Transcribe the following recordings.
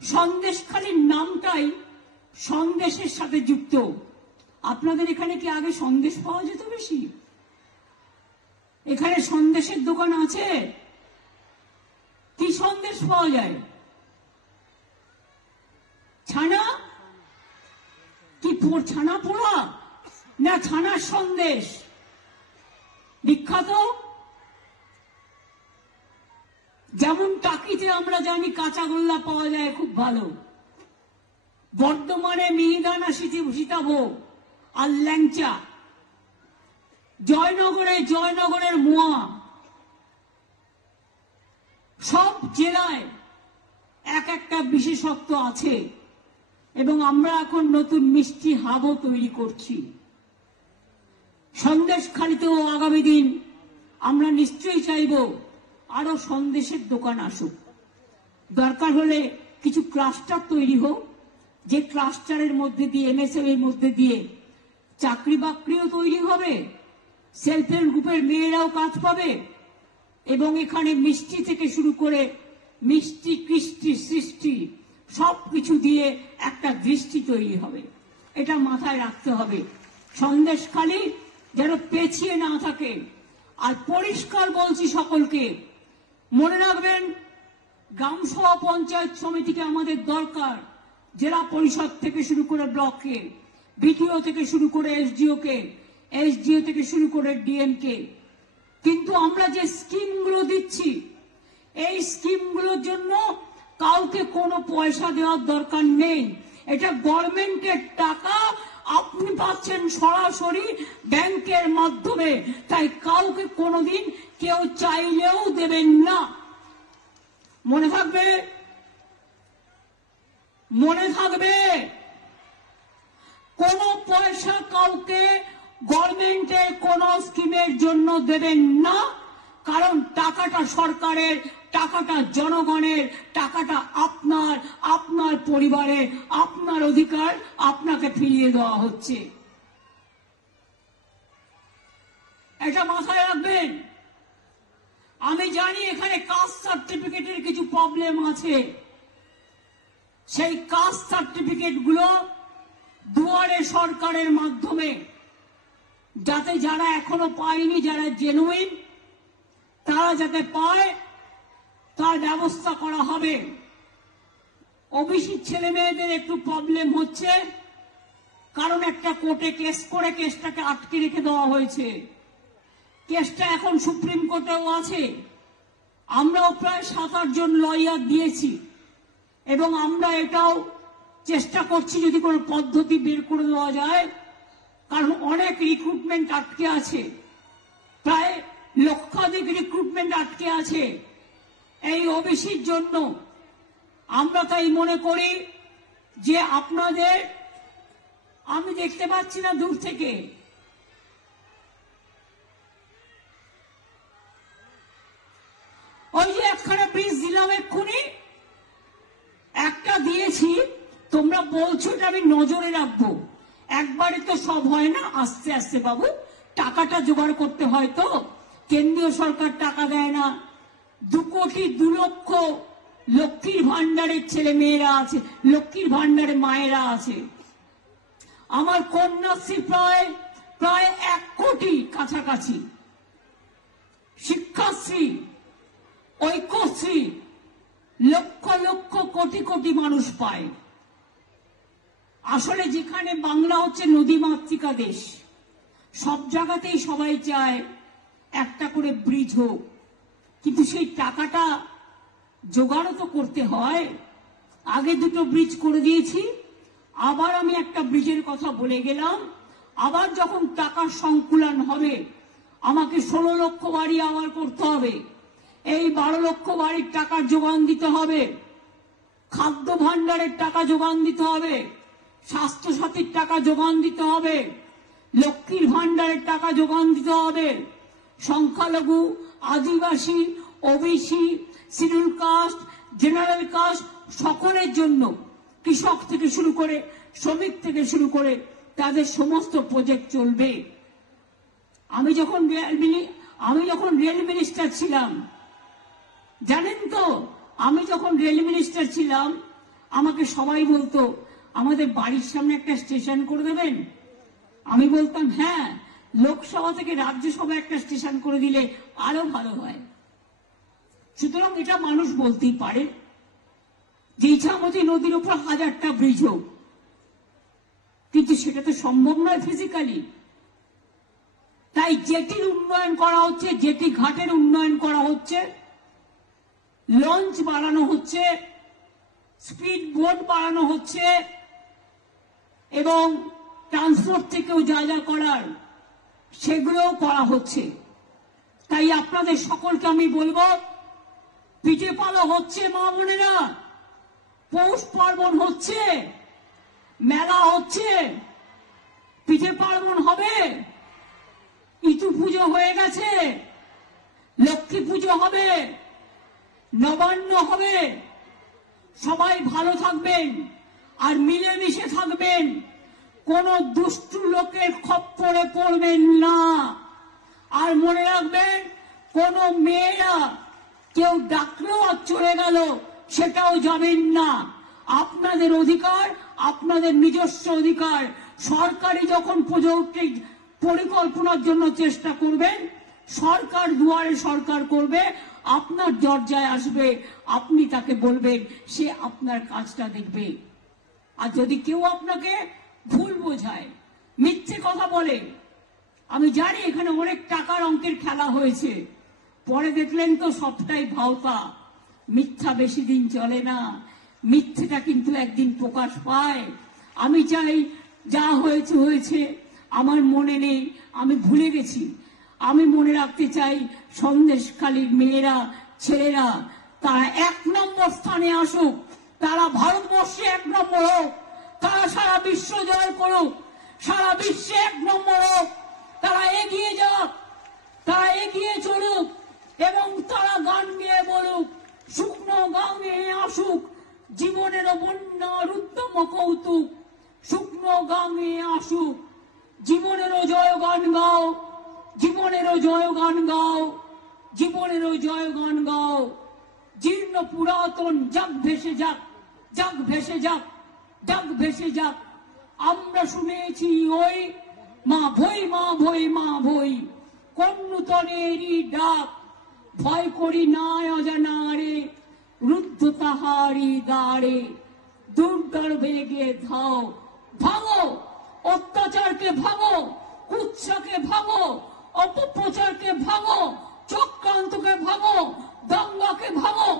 সন্দেশখালির নামটাই সন্দেশের সাথে যুক্ত। আপনাদের এখানে কি আগে সন্দেশ পাওয়া যেত বেশি? এখানে সন্দেশের দোকান আছে? কি সন্দেশ পাওয়া যায়? ছানা কি? ছানা পোড়া না ছানার সন্দেশ বিখ্যাত? যেমন টাকিতে আমরা জানি কাঁচাগোল্লা পাওয়া যায় খুব ভালো, বর্ধমানে মিহিদানা সীতাভোগ আর ল্যাংচা, জয়নগরের মোয়া, সব জেলায় এক একটা বিশেষত্ব আছে। এবং আমরা এখন নতুন মিষ্টি হাবও তৈরি করছি। সন্দেশখালিতেও আগামী দিন আমরা নিশ্চয়ই চাইব আরো সন্দেশের দোকান আসুক। দরকার হলে কিছু ক্লাস্টার তৈরি হোক, যে ক্লাস্টারের মধ্যে দিয়ে এমএসএমই এর মধ্যে দিয়ে চাকরি বাকরিও তৈরি হবে, সেলফ হেল্প গ্রুপের মেয়েরাও কাজ পাবে, এবং এখানে মিষ্টি থেকে শুরু করে মিষ্টি কৃষ্টি সৃষ্টি সবকিছু দিয়ে একটা দৃষ্টি তৈরি হবে। এটা মাথায় রাখতে হবে। সন্দেশখালি যেন পেছিয়ে না থাকে। আর পরিষ্কার বলছি সকলকে, মনে রাখবেন গ্রাম সভা পঞ্চায়েত সমিতিকে আমাদের দরকার, জেলা পরিষদ থেকে শুরু করে ব্লকে, বিডিও থেকে শুরু করে এসডিও থেকে শুরু করে ডিএম কে। কিন্তু আমরা যে স্কিমগুলো দিচ্ছি, এই স্কিমগুলোর জন্য কাউকে কোনো পয়সা দেওয়ার দরকার নেই। এটা গভর্নমেন্টের টাকা, আপনি পাচ্ছেন সরাসরি ব্যাংকের মাধ্যমে, তাই কাউকে কোনোদিন কেউ চাইলেও দেবেন না। মনে থাকবে, মনে থাকবে, কোনো পয়সা কাউকে গভর্নমেন্টের কোন স্কিমের জন্য দেবেন না। কারণ টাকাটা সরকারের, টাকাটা জনগণের, টাকাটা আপনার পরিবারের, আপনার অধিকার আপনাকে ফিরিয়ে দেওয়া হচ্ছে। এটা মাথায় রাখবেন। আমি জানি এখানে কাস্ট সার্টিফিকেটের কিছু প্রবলেম আছে। সেই কাস্ট সার্টিফিকেট গুলো দুয়ারে সরকারের মাধ্যমে, যাতে যারা এখনো পায়নি, যারা জেনুইন তারা যাতে পায় তার ব্যবস্থা করা হবে। ওবিসি ছেলে মেয়েদের একটু প্রবলেম হচ্ছে, কারণ একটা কোর্টে কেস করে কেসটাকে আটকে রেখে দেওয়া হয়েছে। কেসটা এখন সুপ্রিম কোর্টেও আছে। আমরাও প্রায় 7-8 জন লয়ার দিয়েছি, এবং আমরা এটাও চেষ্টা করছি যদি কোনো পদ্ধতি বের করে দেওয়া যায়। কারণ অনেক রিক্রুটমেন্ট আটকে আছে, প্রায় লক্ষাধিক রিক্রুটমেন্ট আটকে আছে এই ওবিসির জন্য। আমরা তাই মনে করি যে আপনাদের, আমি দেখতে পাচ্ছি না দূর থেকে, ওই যে একখানা ব্রিজ দিলাম এক্ষুনি, একটা দিয়েছি, তোমরা বলছো এটা আমি নজরে রাখবো। একবারে তো সব হয় না, আস্তে আস্তে বাবু, টাকাটা জোগাড় করতে হয়। তো কেন্দ্রীয় সরকার টাকা দেয় না। 2 কোটি 2 লক্ষ লক্ষ্মীর ভান্ডারের ছেলে মেয়েরা আছে, লক্ষ্মীর ভান্ডারে মায়েরা আছে। আমার কন্যাশ্রী প্রায় 1 কোটি কাছাকাছি, শিক্ষাশ্রী, ঐক্যশ্রী, লক্ষ লক্ষ কোটি কোটি মানুষ পায়। আসলে যেখানে বাংলা হচ্ছে নদীমাতৃকা দেশ, সব জায়গাতেই সবাই চায় একটা করে ব্রিজ হোক, কিন্তু সেই টাকাটা জোগাড়ও তো করতে হয়। আগে 2টো ব্রিজ করে দিয়েছি, আবার আমি একটা ব্রিজের কথা বলে গেলাম। আবার যখন টাকার সংকুলন হবে, আমাকে 16 লক্ষ বাড়ি আবার করতে হবে। এই 12 লক্ষ বাড়ির টাকার যোগান দিতে হবে, খাদ্য ভান্ডারের টাকা যোগান দিতে হবে, স্বাস্থ্য সাথীর টাকা যোগান দিতে হবে, লক্ষ্মীর ভান্ডারের টাকা যোগান দিতে হবে, সংখ্যালঘু, আদিবাসী, OBC, schedule caste, general caste সকলের জন্য, কৃষক থেকে শুরু করে শ্রমিক থেকে শুরু করে তাদের সমস্ত প্রজেক্ট চলবে। আমি যখন রেল মিনিস্টার ছিলাম, জানেন তো, আমি যখন রেল মিনিস্টার ছিলাম, আমাকে সবাই বলতো আমাদের বাড়ির সামনে একটা স্টেশন করে দেবেন। আমি বলতাম হ্যাঁ, লোকসভা থেকে রাজ্যসভা একটা স্টেশন করে দিলে আরো ভালো হয়। সুতরাং এটা মানুষ বলতেই পারে যে ইছামতি নদীর উপর 1000টা ব্রিজ হোক, কিন্তু সেটা তো সম্ভব নয় ফিজিক্যালি। তাই জেটির উন্নয়ন করা হচ্ছে, জেটি ঘাটের উন্নয়ন করা হচ্ছে, লঞ্চ বাড়ানো হচ্ছে, স্পিড বোট বাড়ানো হচ্ছে, এবং ট্রান্সপোর্ট থেকেও যা যা করার সেগুলোও করা হচ্ছে। তাই আপনাদের সকলকে আমি বলবো, পিঠে পালো হচ্ছে মা বোনেরা, পৌষ পার্বণ হচ্ছে, মেলা হচ্ছে, পিঠে পার্বণ হবে, ইতু পুজো হয়ে গেছে, লক্ষ্মী পুজো হবে, নবান্ন হবে। সবাই ভালো থাকবেন আর মিলেমিশে থাকবেন, কোন দুষ্টু লোকের খপ্পরে পড়বেন না। আর মনে রাখবেন, কোন মেয়েরা কেউ ডাকলেও আর চলে গেল সেটাও যাবেন না। আপনাদের অধিকার, আপনাদের নিজস্ব অধিকার। সরকারি যখন প্রযুক্তি পরিকল্পনার জন্য চেষ্টা করবেন, সরকার দুয়ারে সরকার করবে, আপনার দরজায় আসবে, আপনি তাকে বলবেন, সে আপনার কাজটা দেখবে। আর যদি কেউ আপনাকে ভুল বোঝায়, মিথ্যে কথা বলে, আমি জানি এখানে অনেক টাকার অঙ্কের খেলা হয়েছে, পরে দেখলেন তো সবটাই ভাওতা। মিথ্যা বেশি দিন চলে না, মিথ্যেটা কিন্তু একদিন প্রকাশ পায়। আমি চাই যা হয়েছে হয়েছে, আমার মনে নেই, আমি ভুলে গেছি। আমি মনে রাখতে চাই সন্দেশখালীর মেয়েরা, ছেলেরা তারা 1 নম্বর স্থানে আসুক, তারা ভারতবর্ষে 1 নম্বর হোক, তারা সারা বিশ্ব জয় করুক, সারা বিশ্বে 1 নম্বর হোক, তারা এগিয়ে যাক, তারা এগিয়ে চলুক, এবং তারা গান গেয়ে বলুক, শুকনো গাঙে আসুক জীবনের বন্যার উদ্যম কৌতুক, শুকনো গাঙে আসুক জীবনেরও জয় গান গাও, জীবনেরও জয় গান গাও, জীবনেরও জয় গান গাও। জীর্ণ পুরাতন যাক ভেসে যাক, যাক ভেসে যাক, যাক ভেসে যাক। আমরা শুনেছি ওই মা ভই, মা ভই, মা ভই, কোন নূতনেরই ডাক, ভয় করি না অজানারে, রুদ্ধ তাহারি দ্বারে, দুর্গার বেগে ধাও, ভাগো অত্যাচারকে, ভাগো কুৎসাকে, ভাগো অপপ্রচারকে, ভাগো চক্রান্তকে, ভাগো দাঙ্গাকে, ভাগো।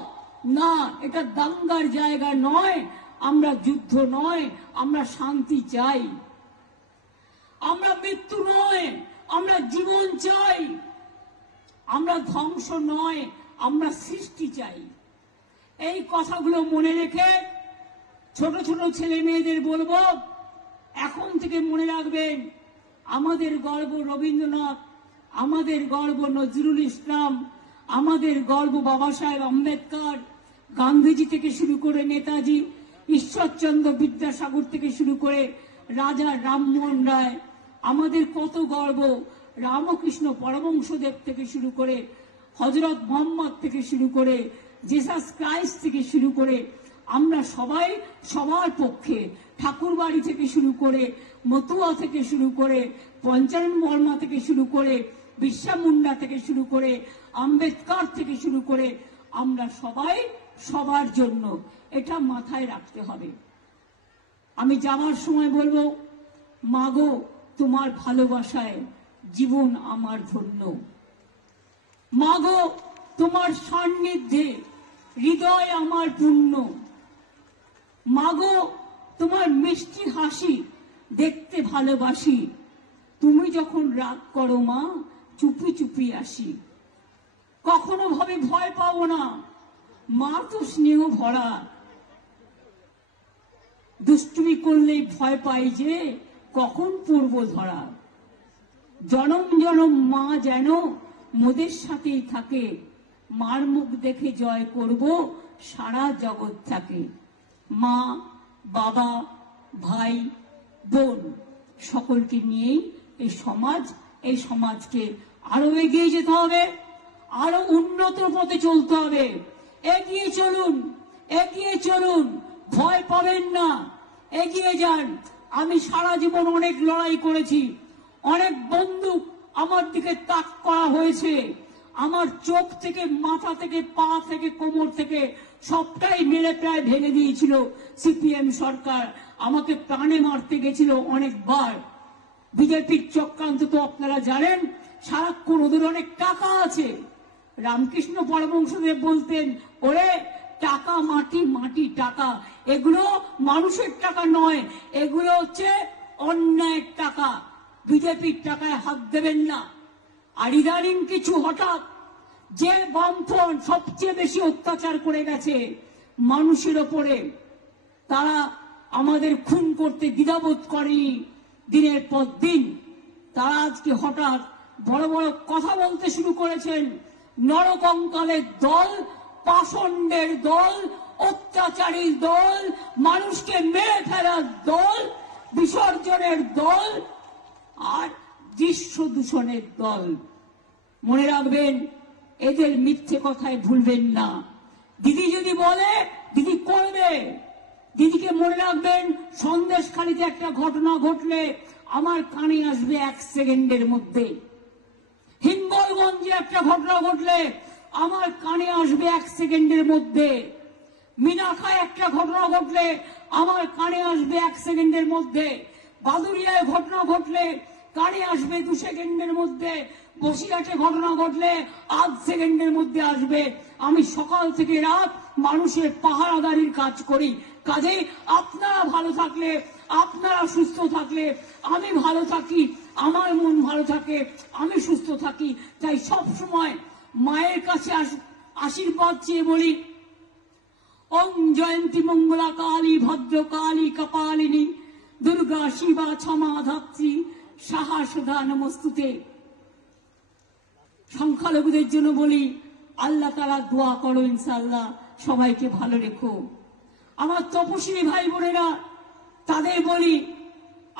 না, এটা দাঙ্গার জায়গা নয়, আমরা যুদ্ধ নয়, আমরা শান্তি চাই। আমরা মৃত্যু নয়, আমরা জীবন চাই। আমরা ধ্বংস নয়, আমরা সৃষ্টি চাই। এই কথাগুলো মনে রেখে ছোট ছোট ছেলে মেয়েদের বলবো, এখন থেকে মনে রাখবেন, আমাদের গর্ব রবীন্দ্রনাথ, আমাদের গর্ব নজরুল ইসলাম, আমাদের গর্ব বাবা সাহেব আম্বেদকর, গান্ধীজি থেকে শুরু করে নেতাজি, ঈশ্বরচন্দ্র বিদ্যাসাগর থেকে শুরু করে রাজা রামমোহন রায়। আমাদের কত গর্ব রামকৃষ্ণ পরমহংসদেব থেকে শুরু করে, হযরত মুহাম্মদ থেকে শুরু করে, জিসাস ক্রাইস্ট থেকে শুরু করে, আমরা সবাই সবার পক্ষে। ঠাকুরবাড়ি থেকে শুরু করে, মতুয়া থেকে শুরু করে, পঞ্চানন বর্মা থেকে শুরু করে, বিরসা মুন্ডা থেকে শুরু করে, আম্বেদকর থেকে শুরু করে, আমরা সবাই সবার জন্য। এটা মাথায় রাখতে হবে। আমি যাওয়ার সময় বলবো, মাগো তোমার ভালোবাসায় জীবন আমার ধন্য, মাগো তোমার সান্নিধ্যে হৃদয় আমার পূর্ণ, মাগো তোমার মিষ্টি হাসি দেখতে ভালোবাসি, তুমি যখন রাগ করো মা চুপি চুপি আসি। কখনো ভাবে ভয় পাবো না, মা তো স্নেহ ভরা, দুষ্টুমি করলেই ভয় পাই যে কখন পড়ব ধরা। জনম জনম মা যেন মোদের সাথেই থাকে, মার মুখ দেখে জয় করব সারা জগৎ থাকে। মা, বাবা, ভাই, বোন সকলকে নিয়েই এই সমাজকে আরো এগিয়ে যেতে হবে, আরো উন্নত পথে চলতে হবে। এগিয়ে চলুন, এগিয়ে চলুন, ভয় পাবেন না, এগিয়ে যান। আমি সারা জীবন অনেক লড়াই করেছি, অনেক বন্দুক আমার দিকে তাক করা হয়েছে, আমার চোখ থেকে, মাথা থেকে, পা থেকে, কোমর থেকে সবটাই মেরে প্রায় ভেঙে দিয়েছিল সিপিএম সরকার। আমাকে প্রাণে মারতে গেছিল অনেকবার। বিজেপির চক্রান্ত তো আপনারা জানেন, সারাক্ষণ ওদের অনেক টাকা আছে। রামকৃষ্ণ পরমহংসদেব বলতেন, ওরে টাকা মাটি, মাটি টাকা, এগুলো মানুষের টাকা নয়, এগুলো হচ্ছে অন্যায়ের টাকা। বিজেপির টাকায় হাত দেবেন না। আর ইদানিং কিছু হঠাৎ যে বামফ্রন্ট সবচেয়ে বেশি অত্যাচার করে গেছে মানুষের ওপরে, তারা আমাদের খুন করতে দ্বিধাবোধ করেনি দিনের পর দিন। তারা আজকে হঠাৎ বড় বড় কথা বলতে শুরু করেছেন। নরকঙ্কালের দল, পাষণ্ডের দল, অত্যাচারীর দল, মানুষকে মেরে ফেলার দল, বিসর্জনের দল আর দৃশ্য দূষণের দল। মনে রাখবেন, এদের মিথ্যে কথায় ভুলবেন না। দিদি যদি বলে, দিদি করবে। দিদিকে মনে রাখবেন, সন্দেশখালীতে একটা ঘটনা ঘটলে আমার কানে আসবে 1 সেকেন্ডের মধ্যে। হিঙ্গলগঞ্জে একটা ঘটনা ঘটলে আমার কানে আসবে 1 সেকেন্ডের মধ্যে। মিনাখায় একটা ঘটনা ঘটলে আমার কানে আসবে 1 সেকেন্ডের মধ্যে। বাদুরিয়ায় ঘটনা ঘটলে কানে আসবে 2 সেকেন্ডের মধ্যে। বসিরহাটে ঘটনা ঘটলে 8 সেকেন্ডের মধ্যে আসবে। আমি সকাল থেকে রাত মানুষের পাহারাদারির কাজ করি। কাজে আপনারা ভালো থাকলে, আপনারা সুস্থ থাকলে আমি ভালো থাকি, আমার মন ভালো থাকে, আমি সুস্থ থাকি। তাই সব সময় মায়ের কাছে আশীর্বাদ চেয়ে বলি, ওম জয়ন্তী মঙ্গলা কালী ভদ্রকালী কপালিনী দুর্গা শিবা ক্ষমা ধাত্রী সাহা সুধা নমস্তুতে। সংখ্যালঘুদের জন্য বলি, আল্লাহ তাআলা দোয়া করো, ইনশাআল্লাহ সবাইকে ভালো রেখো। আমার তপস্বী ভাই বোনেরা, তাদের বলি,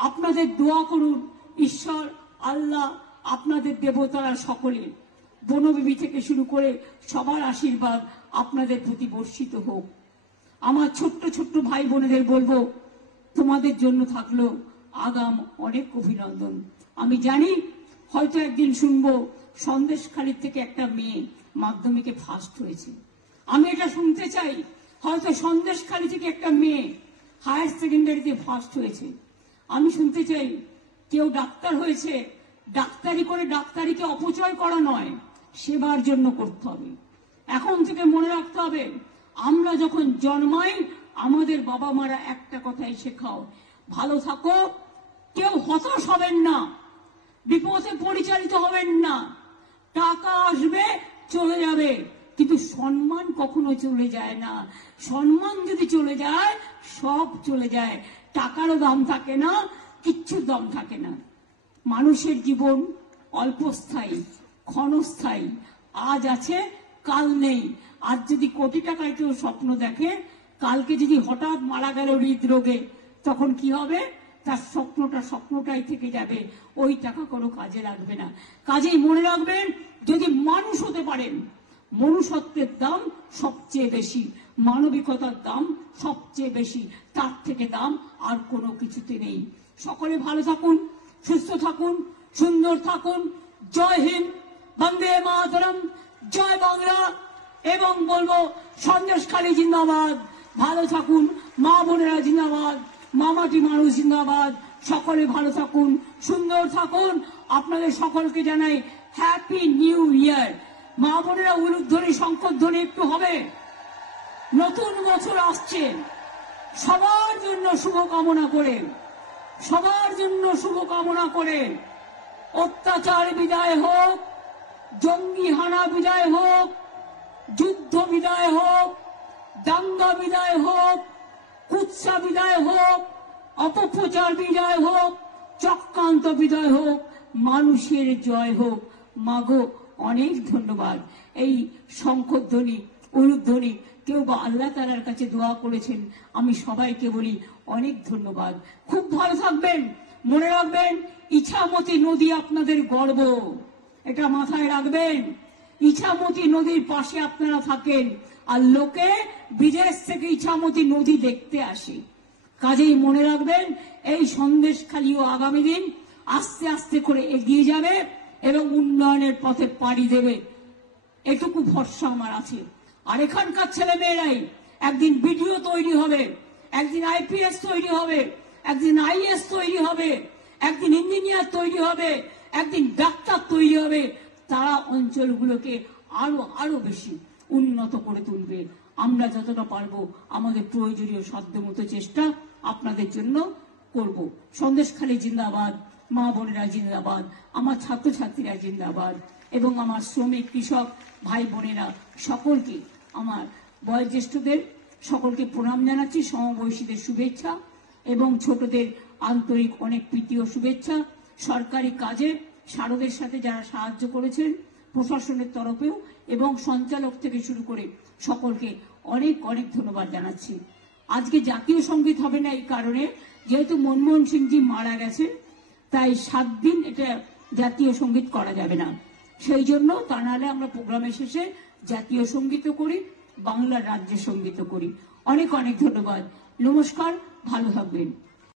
আপনাদের দোয়া করুন, ঈশ্বর আল্লাহ আপনাদের দেবতারা সকলে, বনবিবি থেকে শুরু করে সবার আশীর্বাদ আপনাদের প্রতি বর্ষিত হোক। আমার ছোট্ট ছোট্ট ভাই বোনেদের বলবো, তোমাদের জন্য থাকলো আগাম অনেক অভিনন্দন। আমি জানি হয়তো একদিন শুনবো সন্দেশখালী থেকে একটা মেয়ে মাধ্যমিকে ফার্স্ট হয়েছে। আমি এটা শুনতে চাই, হয়তো সন্দেশখালী থেকে একটা মেয়ে হায়ার সেকেন্ডারিতে ফার্স্ট হয়েছে। আমি শুনতে চাই কেউ ডাক্তার হয়েছে, ডাক্তারি করে ডাক্তারিকে অপচয় করা নয়, সেবার জন্য করতে হবে। এখন থেকে মনে রাখতে হবে, আমরা যখন জন্মাই আমাদের বাবা মারা একটা কথাই শেখাও, ভালো থাকো, কেউ হতাশ হবেন না, বিপদে পরিচালিত হবেন না। টাকা আসবে চলে যাবে, কিন্তু সম্মান কখনো চলে যায় না। সম্মান যদি চলে যায় সব চলে যায়, টাকারও দাম থাকে না, কিচ্ছুর দাম থাকে না। মানুষের জীবন অল্পস্থায়ী, ক্ষণস্থায়ী, আজ আছে কাল নেই। আজ যদি কোটি টাকায় কেউ স্বপ্ন দেখে, কালকে যদি হঠাৎ মারা গেল হৃদরোগে, তখন কি হবে? তার স্বপ্নটাই থেকে যাবে, ওই টাকা কোনো কাজে লাগবে না। কাজেই মনে রাখবেন, যদি মানুষ হতে পারেন, মনুষ্যত্বের দাম সবচেয়ে বেশি, মানবিকতার দাম সবচেয়ে বেশি, তার থেকে দাম আর কোনো কিছুতে নেই। সকলে ভালো থাকুন, সুস্থ থাকুন, সুন্দর থাকুন। জয় হিন্দ, বন্দে মাতরম, জয় বাংলা। এবং বলবো, সন্দেশখালী জিন্দাবাদ। ভালো থাকুন, মা বোনেরা জিন্দাবাদ, মামাটি মানুষ জিন্দাবাদ। সকলে ভালো থাকুন, সুন্দর থাকুন। আপনাদের সকলকে জানাই হ্যাপি নিউ ইয়ার। মা বোনেরা উলুধ্বনি, শঙ্খধ্বনি একটু হবে। নতুন বছর আসছে, সবার জন্য শুভকামনা করে, সবার জন্য শুভকামনা করে, অত্যাচার বিদায় হোক, জঙ্গি হানা বিদায় হোক, যুদ্ধ বিদায় হোক, দাঙ্গা বিদায় হোক, কুৎসা বিদায় হোক, অপপ্রচার বিদায় হোক, চক্রান্ত বিদায় হোক, মানুষের জয় হোক। মাগো অনেক ধন্যবাদ। এই শঙ্খধ্বনি, উলুধ্বনি, কেউ বা আল্লাহ তাআলার কাছে দোয়া করেছেন, আমি সবাইকে বলি অনেক ধন্যবাদ। খুব ভালো থাকবেন। মনে রাখবেন, ইছামতি নদী আপনাদের গর্ব, এটা মাথায় রাখবেন। ইছামতি নদীর পাশে আপনারা থাকেন, আর লোকে বিদেশ থেকে ইছামতি নদী দেখতে আসে। কাজেই মনে রাখবেন, এই সন্দেশখালিও আগামী দিন আস্তে আস্তে করে এগিয়ে যাবে এবং উন্নয়নের পথে পাড়ি দেবে, এটুকু ভরসা আমার আছে। আর এখানকার ছেলে মেয়েরাই একদিন বিডিও তৈরি হবে, একদিন আইপিএস তৈরি হবে, একদিন আইএস তৈরি হবে, একদিন ইঞ্জিনিয়ার তৈরি হবে, একদিন ডাক্তার তৈরি হবে। তারা অঞ্চলগুলোকে আরো আরো বেশি উন্নত করে তুলবে। আমরা যতটা পারবো আমাদের প্রয়োজনীয় সাধ্যমতো চেষ্টা আপনাদের জন্য করব। সন্দেশখালী জিন্দাবাদ, মা বোনেরা জিন্দাবাদ, আমার ছাত্রছাত্রীরা জিন্দাবাদ এবং আমার শ্রমিক কৃষক ভাই বোনেরা সকলকে, আমার বয়োজ্যেষ্ঠদের সকলকে প্রণাম জানাচ্ছি, সমবয়সীদের শুভেচ্ছা এবং ছোটদের আন্তরিক অনেক প্রীতি ও শুভেচ্ছা। সরকারি কাজে শারদের সাথে যারা সাহায্য করেছেন প্রশাসনের তরফেও এবং সঞ্চালক থেকে শুরু করে সকলকে অনেক অনেক ধন্যবাদ জানাচ্ছি। আজকে জাতীয় সঙ্গীত হবে না এই কারণে, যেহেতু মনমোহন সিংজি মারা গেছেন, তাই 7 দিন এটা জাতীয় সঙ্গীত করা যাবে না। সেই জন্য, তা নাহলে আমরা প্রোগ্রামের শেষে জাতীয় সঙ্গীতও করি, বাংলার রাজ্য সঙ্গীতও করি। অনেক অনেক ধন্যবাদ, নমস্কার, ভালো থাকবেন।